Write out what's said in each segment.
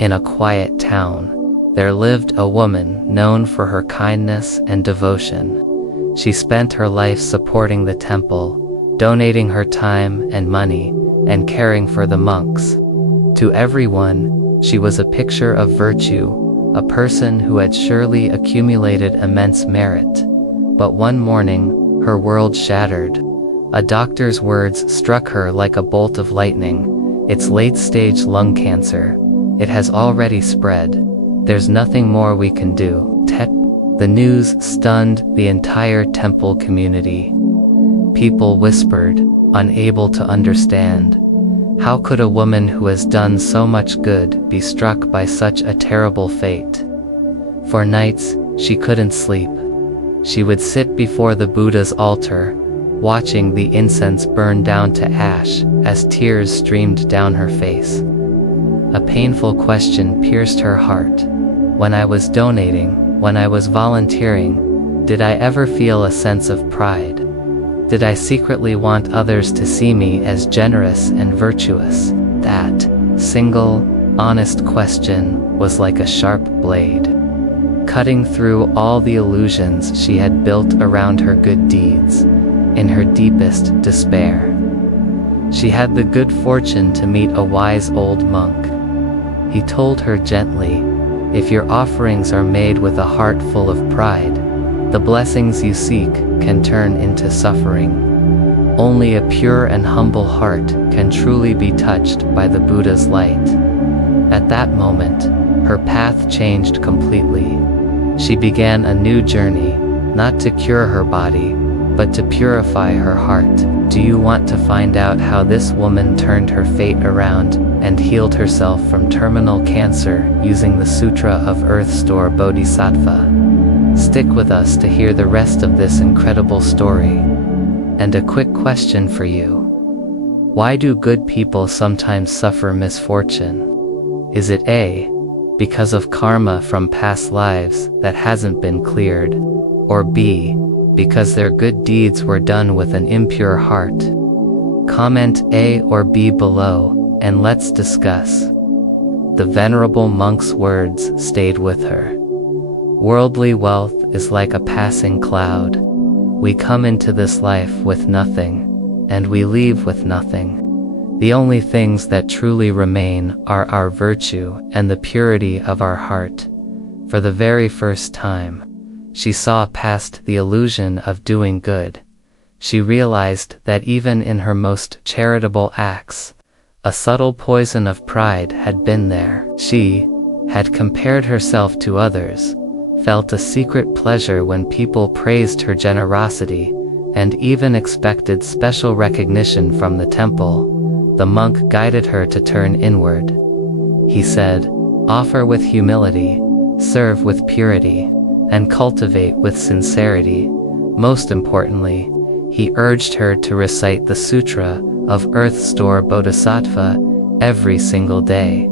In a quiet town, there lived a woman known for her kindness and devotion. She spent her life supporting the temple, donating her time and money, and caring for the monks. To everyone, she was a picture of virtue, a person who had surely accumulated immense merit. But one morning, her world shattered. A doctor's words struck her like a bolt of lightning. "It's late-stage lung cancer. It has already spread. There's nothing more we can do." The news stunned the entire temple community. People whispered, unable to understand. How could a woman who has done so much good be struck by such a terrible fate? For nights, she couldn't sleep. She would sit before the Buddha's altar, watching the incense burn down to ash as tears streamed down her face. A painful question pierced her heart. When I was donating, when I was volunteering, did I ever feel a sense of pride? Did I secretly want others to see me as generous and virtuous? That single, honest question was like a sharp blade, cutting through all the illusions she had built around her good deeds. In her deepest despair, she had the good fortune to meet a wise old monk. He told her gently, "If your offerings are made with a heart full of pride, the blessings you seek can turn into suffering. Only a pure and humble heart can truly be touched by the Buddha's light." At that moment, her path changed completely. She began a new journey, not to cure her body, but to purify her heart. Do you want to find out how this woman turned her fate around and healed herself from terminal cancer using the Sutra of Earth Store Bodhisattva? Stick with us to hear the rest of this incredible story. And a quick question for you. Why do good people sometimes suffer misfortune? Is it A, because of karma from past lives that hasn't been cleared? Or B, because their good deeds were done with an impure heart? Comment A or B below, and let's discuss. The venerable monk's words stayed with her. Worldly wealth is like a passing cloud. We come into this life with nothing, and we leave with nothing. The only things that truly remain are our virtue and the purity of our heart. For the very first time, she saw past the illusion of doing good. She realized that even in her most charitable acts, a subtle poison of pride had been there. She had compared herself to others, felt a secret pleasure when people praised her generosity, and even expected special recognition from the temple. The monk guided her to turn inward. He said, "Offer with humility, serve with purity, and cultivate with sincerity." Most importantly, he urged her to recite the Sutra of Earth Store Bodhisattva every single day,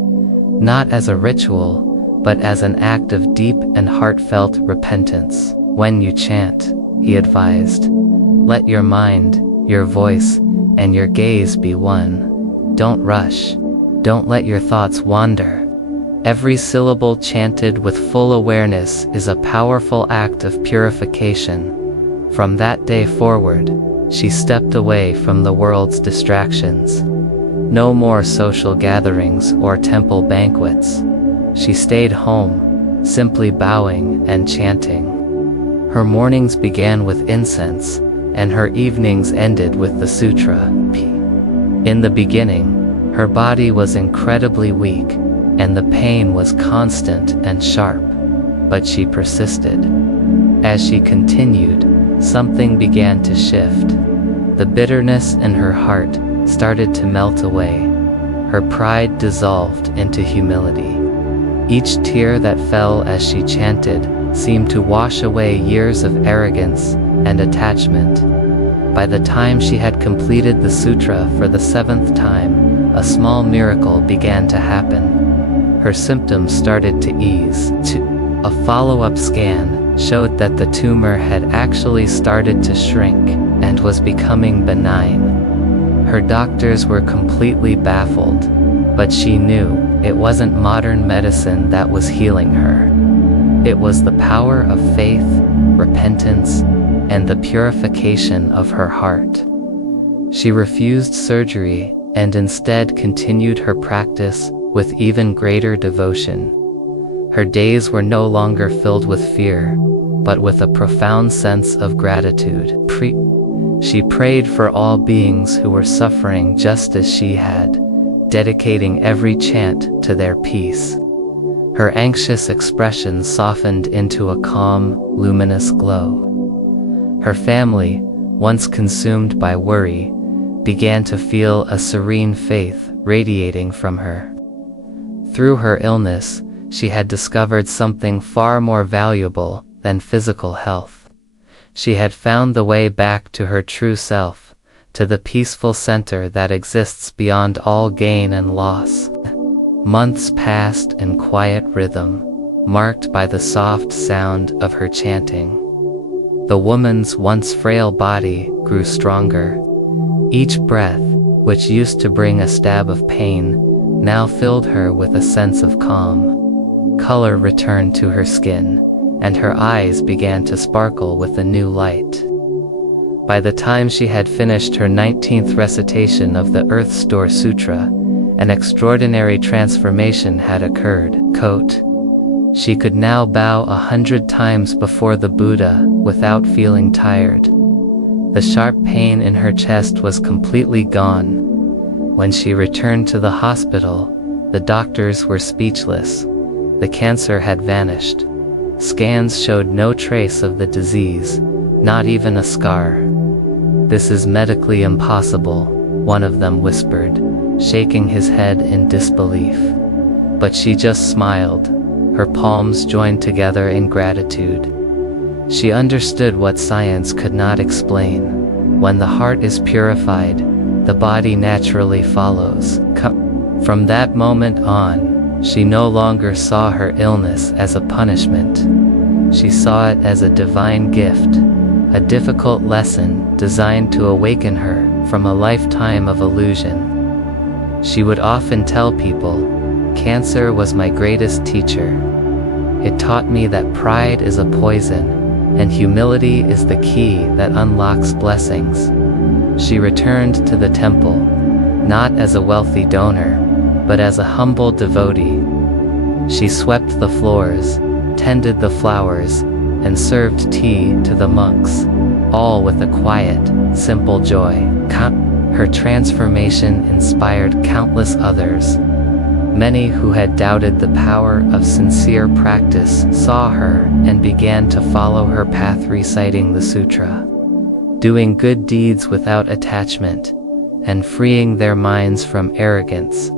not as a ritual, but as an act of deep and heartfelt repentance. When you chant, he advised, let your mind, your voice, and your gaze be one. Don't rush. Don't let your thoughts wander. Every syllable chanted with full awareness is a powerful act of purification. From that day forward, she stepped away from the world's distractions. No more social gatherings or temple banquets. She stayed home, simply bowing and chanting. Her mornings began with incense, and her evenings ended with the sutra. In the beginning, her body was incredibly weak, and the pain was constant and sharp, but she persisted. As she continued, something began to shift. The bitterness in her heart started to melt away. Her pride dissolved into humility. Each tear that fell as she chanted seemed to wash away years of arrogance and attachment. By the time she had completed the sutra for the 7th time, a small miracle began to happen. Her symptoms started to ease. A follow-up scan showed that the tumor had actually started to shrink and was becoming benign. Her doctors were completely baffled, but she knew it wasn't modern medicine that was healing her. It was the power of faith, repentance, and the purification of her heart. She refused surgery and instead continued her practice with even greater devotion. Her days were no longer filled with fear, but with a profound sense of gratitude. She prayed for all beings who were suffering just as she had, dedicating every chant to their peace. Her anxious expression softened into a calm, luminous glow. Her family, once consumed by worry, began to feel a serene faith radiating from her. Through her illness, she had discovered something far more valuable than physical health. She had found the way back to her true self, to the peaceful center that exists beyond all gain and loss. Months passed in quiet rhythm, marked by the soft sound of her chanting. The woman's once frail body grew stronger. Each breath, which used to bring a stab of pain, now filled her with a sense of calm. Color returned to her skin, and her eyes began to sparkle with a new light. By the time she had finished her 19th recitation of the Earth Store Sutra, an extraordinary transformation had occurred. She could now bow 100 times before the Buddha without feeling tired. The sharp pain in her chest was completely gone. When she returned to the hospital, the doctors were speechless. The cancer had vanished. Scans showed no trace of the disease, not even a scar. "This is medically impossible," one of them whispered, shaking his head in disbelief. But she just smiled, her palms joined together in gratitude. She understood what science could not explain. When the heart is purified, the body naturally follows. From that moment on, she no longer saw her illness as a punishment. She saw it as a divine gift, a difficult lesson designed to awaken her from a lifetime of illusion. She would often tell people, "Cancer was my greatest teacher. It taught me that pride is a poison, and humility is the key that unlocks blessings." She returned to the temple, not as a wealthy donor, but as a humble devotee. She swept the floors, tended the flowers, and served tea to the monks, all with a quiet, simple joy. Her transformation inspired countless others. Many who had doubted the power of sincere practice saw her and began to follow her path, reciting the sutra, doing good deeds without attachment, and freeing their minds from arrogance.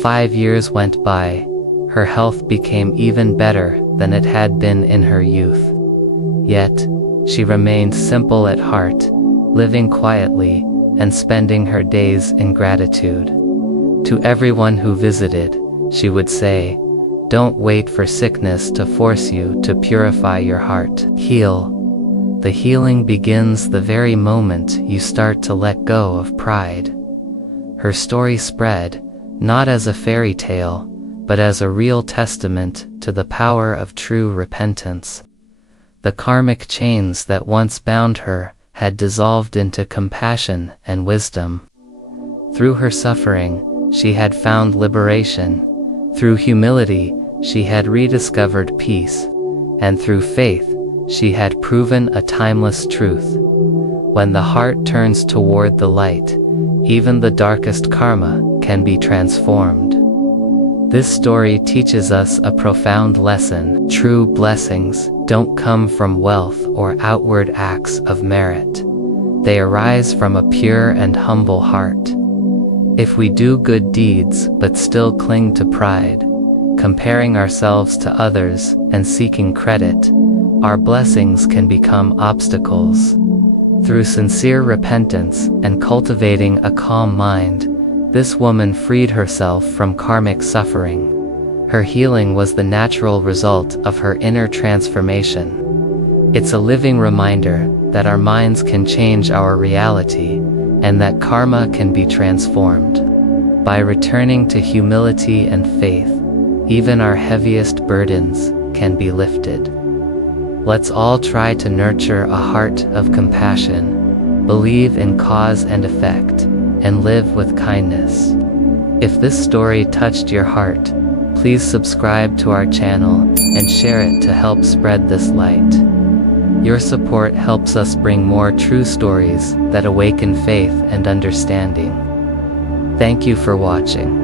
5 years went by. Her health became even better than it had been in her youth. Yet, she remained simple at heart, living quietly and spending her days in gratitude. To everyone who visited, she would say, "Don't wait for sickness to force you to purify your heart. Heal. The healing begins the very moment you start to let go of pride." Her story spread, not as a fairy tale, but as a real testament to the power of true repentance. The karmic chains that once bound her had dissolved into compassion and wisdom. Through her suffering, she had found liberation. Through humility, she had rediscovered peace. And through faith, she had proven a timeless truth. When the heart turns toward the light, even the darkest karma can be transformed. This story teaches us a profound lesson. True blessings don't come from wealth or outward acts of merit. They arise from a pure and humble heart. If we do good deeds but still cling to pride, comparing ourselves to others and seeking credit, our blessings can become obstacles. Through sincere repentance and cultivating a calm mind, this woman freed herself from karmic suffering. Her healing was the natural result of her inner transformation. It's a living reminder that our minds can change our reality, and that karma can be transformed. By returning to humility and faith, even our heaviest burdens can be lifted. Let's all try to nurture a heart of compassion, believe in cause and effect, and live with kindness. If this story touched your heart, please subscribe to our channel and share it to help spread this light. Your support helps us bring more true stories that awaken faith and understanding. Thank you for watching.